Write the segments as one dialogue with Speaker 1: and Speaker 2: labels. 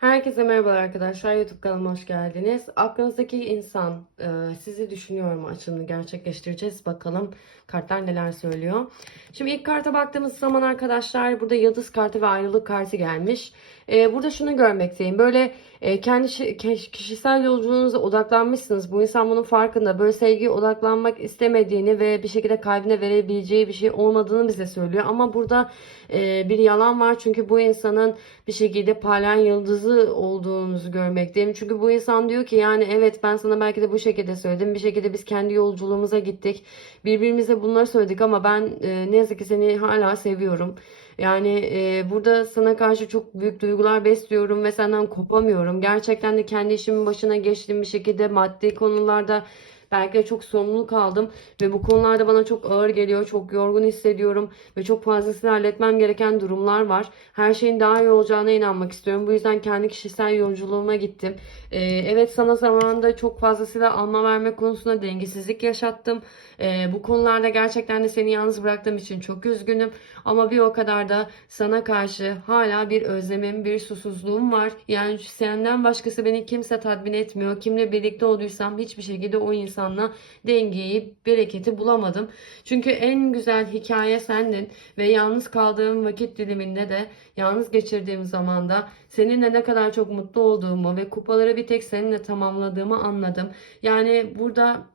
Speaker 1: Herkese merhaba arkadaşlar. YouTube kanalıma hoş geldiniz. Aklınızdaki insan e, sizi düşünüyor mu açımını gerçekleştireceğiz. Bakalım kartlar neler söylüyor. Şimdi ilk karta baktığımız zaman arkadaşlar burada yıldız kartı ve ayrılık kartı gelmiş. E, burada şunu görmekteyim. Böyle e, kendi şi- ke- kişisel yolculuğunuza odaklanmışsınız. Bu insan bunun farkında. Böyle sevgiye odaklanmak istemediğini ve bir şekilde kalbine verebileceği bir şey olmadığını bize söylüyor. Ama burada e, bir yalan var. Çünkü bu insanın bir şekilde parlayan yıldızı olduğunuzu görmekteyim. Çünkü bu insan diyor ki yani evet ben sana belki de bu şekilde söyledim. Bir şekilde biz kendi yolculuğumuza gittik. Birbirimize bunları söyledik ama ben e, ne yazık ki seni hala seviyorum. Yani e, burada sana karşı çok büyük duygular besliyorum ve senden kopamıyorum. Gerçekten de kendi işimin başına geçtiğim bir şekilde maddi konularda belki de çok sorumluluk aldım ve bu konularda bana çok ağır geliyor, çok yorgun hissediyorum ve çok fazlasıyla halletmem gereken durumlar var. Her şeyin daha iyi olacağına inanmak istiyorum. Bu yüzden kendi kişisel yolculuğuma gittim. Ee, evet sana zamanında çok fazlasıyla alma verme konusunda dengesizlik yaşattım. Ee, bu konularda gerçekten de seni yalnız bıraktığım için çok üzgünüm. Ama bir o kadar da sana karşı hala bir özlemim, bir susuzluğum var. Yani senden başkası beni kimse tatmin etmiyor. Kimle birlikte olduysam hiçbir şekilde o insanla dengeyi, bereketi bulamadım. Çünkü en güzel hikaye sendin ve yalnız kaldığım vakit diliminde de yalnız geçirdiğim zamanda seninle ne kadar çok mutlu olduğumu ve kupaları bir tek seninle tamamladığımı anladım. Yani burada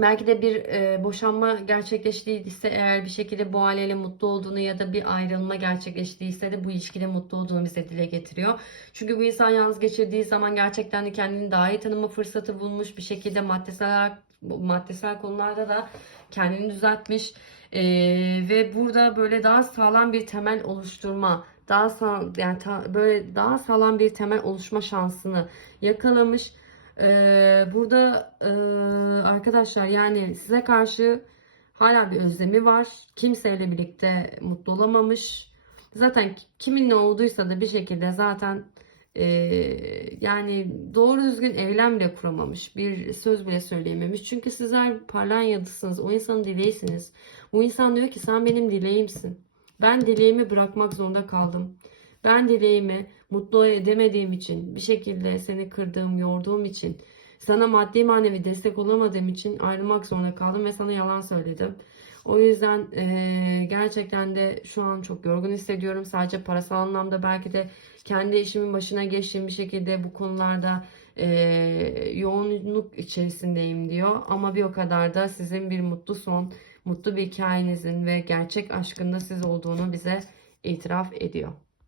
Speaker 1: Belki de bir e, boşanma gerçekleştiyse eğer bir şekilde bu aileyle mutlu olduğunu ya da bir ayrılma gerçekleştiyse de bu ilişkide mutlu olduğunu bize dile getiriyor. Çünkü bu insan yalnız geçirdiği zaman gerçekten de kendini daha iyi tanıma fırsatı bulmuş bir şekilde maddesel maddesel konularda da kendini düzeltmiş E, ve burada böyle daha sağlam bir temel oluşturma daha sağ, yani ta- böyle daha sağlam bir temel oluşma şansını yakalamış. Ee, burada e, arkadaşlar yani size karşı hala bir özlemi var. Kimseyle birlikte mutlu olamamış. Zaten kiminle olduysa da bir şekilde zaten e, yani doğru düzgün eylem bile kuramamış. Bir söz bile söyleyememiş. Çünkü sizler parlayan yıldızsınız. O insanın dileğisiniz. O insan diyor ki sen benim dileğimsin. Ben dileğimi bırakmak zorunda kaldım. Ben dileğimi mutlu edemediğim için, bir şekilde seni kırdığım, yorduğum için, sana maddi manevi destek olamadığım için ayrılmak zorunda kaldım ve sana yalan söyledim. O yüzden eee, gerçekten de şu an çok yorgun hissediyorum. Sadece parasal anlamda belki de kendi işimin başına geçtiğim bir şekilde bu konularda eee, yoğunluk içerisindeyim diyor. Ama bir o kadar da sizin bir mutlu son, mutlu bir hikayenizin ve gerçek aşkında siz olduğunu bize itiraf ediyor.